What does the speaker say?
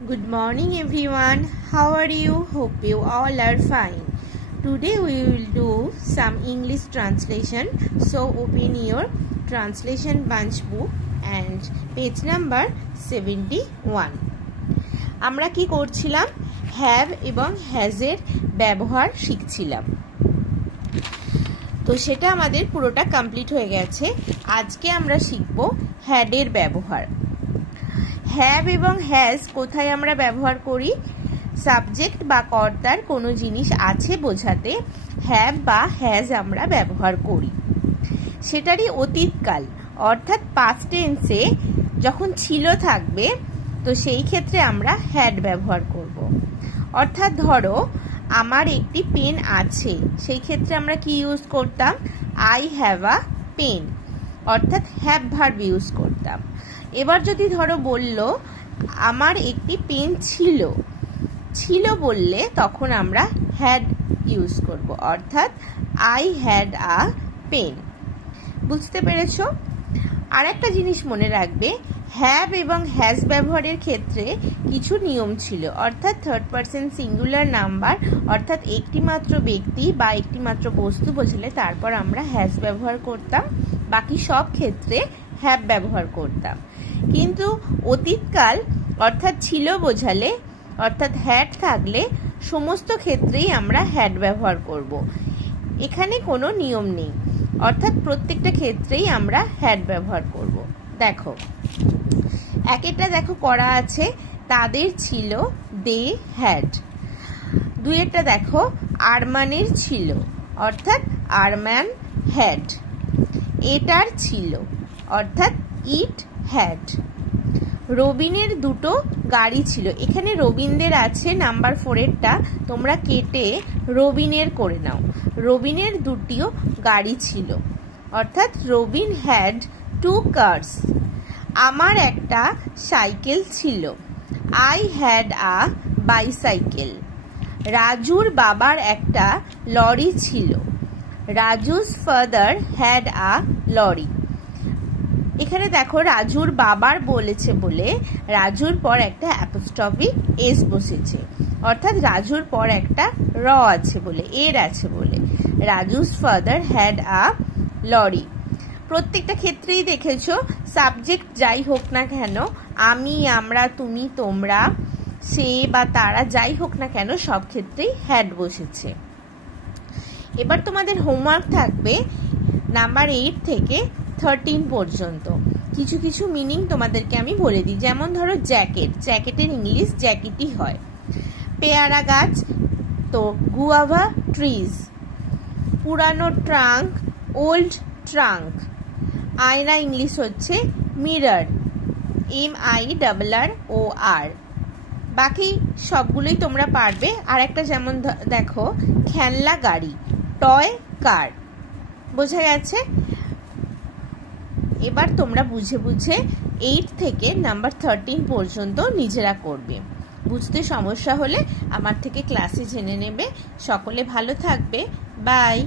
Good morning everyone. How are you? Hope you all are fine. Today we will do some English translation. So open your translation bunch book and page number 71. আমরা কি করছিলাম? Have এবং হ্যাজের ব্যবহার শিখছিলাম। তো সেটা আমাদের পুরোটা complete হয়ে গেছে। আজকে আমরা শিখব হ্যাডের ব্যবহার। হ্যাভ এবং হ্যাজ কোথায় আমরা ব্যবহার করি? সাবজেক্ট বা কর্তার কোনো জিনিস আছে বোঝাতে হ্যাভ বা হ্যাজ আমরা ব্যবহার করি। সেটারই অতীতকাল অর্থাৎ পাস্ট টেন্সে যখন ছিল থাকবে তো সেই ক্ষেত্রে আমরা হ্যাড ব্যবহার করব। অর্থাৎ ধরো আমার একটি পেন আছে, সেই ক্ষেত্রে আমরা কি ইউজ করতাম? আই হ্যাভ আ পেন, অর্থাৎ হ্যাভ ভার্ব ইউজ করতাম। এবার যদি ধরো বললো আমার একটি পেন ছিল, ছিল বললে তখন আমরা হ্যাড ইউজ করব, অর্থাৎ আই হ্যাড আ পেন। বুঝতে পেরেছো? আর একটা জিনিস মনে রাখবে, হ্যাভ এবং হ্যাজ ব্যবহারের ক্ষেত্রে কিছু নিয়ম ছিল, অর্থাৎ থার্ড পারসন সিঙ্গুলার নাম্বার অর্থাৎ একটি মাত্র ব্যক্তি বা একটি মাত্র বস্তু বোঝালে তারপর আমরা হ্যাজ ব্যবহার করতাম, বাকি সব ক্ষেত্রে হ্যাভ ব্যবহার করতাম। কিন্তু অতীতকাল অর্থাৎ ছিল বোঝালে অর্থাৎ হ্যাড থাকলে সমস্ত ক্ষেত্রেই আমরা হ্যাড ব্যবহার করব। এখানে কোনো নিয়ম নেই, অর্থাৎ প্রত্যেকটা ক্ষেত্রেই আমরা হ্যাড ব্যবহার করব। দেখো একটা দেখো করা আছে, তাদের ছিল, দে হ্যাড। দুইটা দেখো আরমানের ছিল, অর্থাৎ আরম্যান হ্যাড। এটার ছিল, অর্থাৎ ইট হ্যাড। রবিনের দুটো গাড়ি ছিল, এখানে রবিনদের আছে নাম্বার 4-এরটা তোমরা কেটে রবিনের করে নাও। রবিনের দুটিও গাড়ি ছিল, অর্থাৎ রবিন হ্যাড 2 cars। আমার একটা সাইকেল ছিল, আই হ্যাড আ বাইসাইকেল। রাজুর বাবার একটা লরি ছিল, Raju's father had a lorry. এখানে দেখো রাজুর বাবার বলেছে বলে রাজুর পর একটা অ্যাপোস্ট্রফি এস বসেছে, অর্থাৎ রাজুর পর একটা র আছে বলে, এর আছে বলে। Raju's father had a lorry. প্রত্যেকটা ক্ষেত্রেই দেখেছো সাবজেক্ট যাই হোক না কেন, আমি, আমরা, তুমি, তোমরা, সে বা তারা যাই হোক না কেন সব ক্ষেত্রেই হ্যাড বসেছে। এবার তোমাদের হোমওয়ার্ক থাকবে নাম্বার 8 থেকে 13 পর্যন্ত। কিছু কিছু মিনিং তোমাদেরকে আমি বলে দিই, যেমন ধরো জ্যাকেট, জ্যাকেটের ইংলিশ জ্যাকেটই হয়। পেয়ারা গাছ তো গুয়াভা ট্রিজ। পুরানো ট্রাঙ্ক ওল্ড ট্রাঙ্ক। আয়না ইংলিশ হচ্ছে মিরর, MIRROR। বাকি সবগুলোই তোমরা পারবে। আর একটা যেমন দেখো খেলনা গাড়ি, টয় কার। বোঝা গেছে? এবার তোমরা বুঝে বুঝে 8 থেকে নাম্বার 13 পর্যন্ত নিজেরা করবে। বুঝতে সমস্যা হলে আমার থেকে ক্লাসে জেনে নেবে। সকলে ভালো থাকবে। বাই।